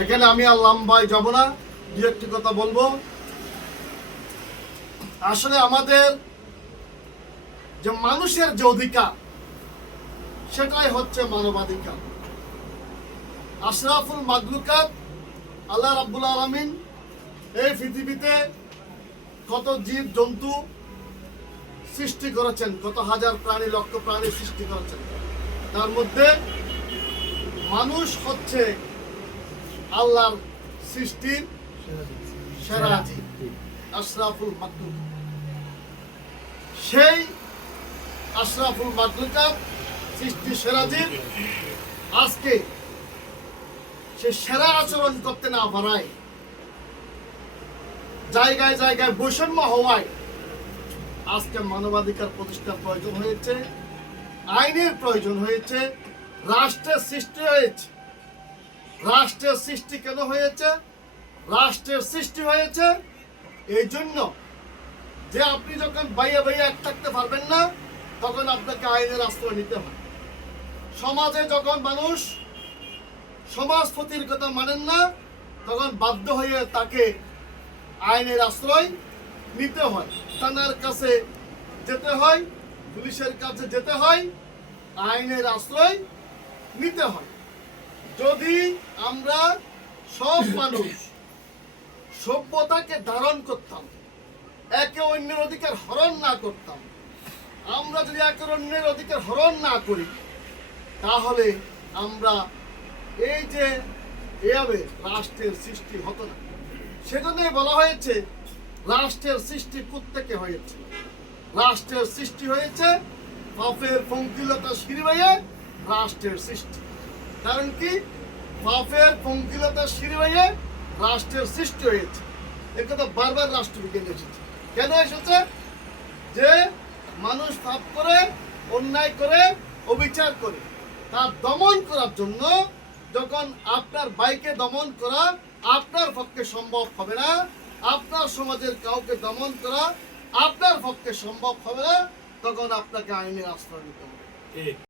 এখানে আমি আর লম্বায় যাব না, দু একটি কথা বলব। আসলে আমাদের যে মানুষের যে অধিকার, সেটাই হচ্ছে মানবাধিকার। আশরাফুল মাদলুকাত আল্লাহ রাব্বুল আলমিন এই পৃথিবীতে কত জীব জন্তু সৃষ্টি করেছেন, কত হাজার প্রাণী, লক্ষ প্রাণী সৃষ্টি করেছেন। তার মধ্যে মানুষ হচ্ছে আল্লাহর সৃষ্টির সেরা জীব আশরাফুল মাকলুক সেই আশরাফুল সৃষ্টি সেরা আজকে সে সেরা আচরণ করতে না পারায়, জায়গায় জায়গায় বৈষম্য হওয়ায় আজকে মানবাধিকার প্রতিষ্ঠার প্রয়োজন হয়েছে, আইনের প্রয়োজন হয়েছে, রাষ্ট্রের সৃষ্টি হয়েছে। রাষ্ট্রের সৃষ্টি কেন হয়েছে? রাষ্ট্রের সৃষ্টি হয়েছে এই জন্য যে আপনি যখন বাইয়ে বাইয়ে এক থাকতে পারবেন না, তখন আপনাকে আইনের আশ্রয় নিতে হয় সমাজে যখন মানুষ সমাজপতির কথা মানেন না, তখন বাধ্য হয়ে তাকে আইনের আশ্রয় নিতে হয়। থানার কাছে যেতে হয়, পুলিশের কাছে যেতে হয়, আইনের আশ্রয় নিতে হয়। যদি আমরা সব মানুষ সভ্যতাকে ধারণ করতাম, একে অন্যের অধিকার হরণ না করতাম, আমরা যদি একে অন্যের অধিকার হরণ না করি, তাহলে আমরা এই যে এভাবে রাষ্ট্রের সৃষ্টি হতো না। সেজন্যই বলা হয়েছে, রাষ্ট্রের সৃষ্টি প্রত্যেকে হয়েছে। রাষ্ট্রের সৃষ্টি হয়েছে, পাপের পঙ্কিলতা সিঁড়ি রাষ্ট্রের সৃষ্টি। কারণ কি? পাপের পঙ্কিলতা সিঁড়ি রাষ্ট্রের সৃষ্টি হয়েছে। এ কথা বারবার রাষ্ট্রবিজ্ঞান এসেছে। কেন এসেছে? যে মানুষ পাপ করে, অন্যায় করে, অবিচার করে তার দমন করার জন্য যখন আপনার বাইকে দমন করা আপনার পক্ষে সম্ভব হবে না, আপনার সমাজের কাউকে দমন করা আপনার পক্ষে সম্ভব হবে না, তখন আপনাকে আইনের আশ্রয় নিতে হবে।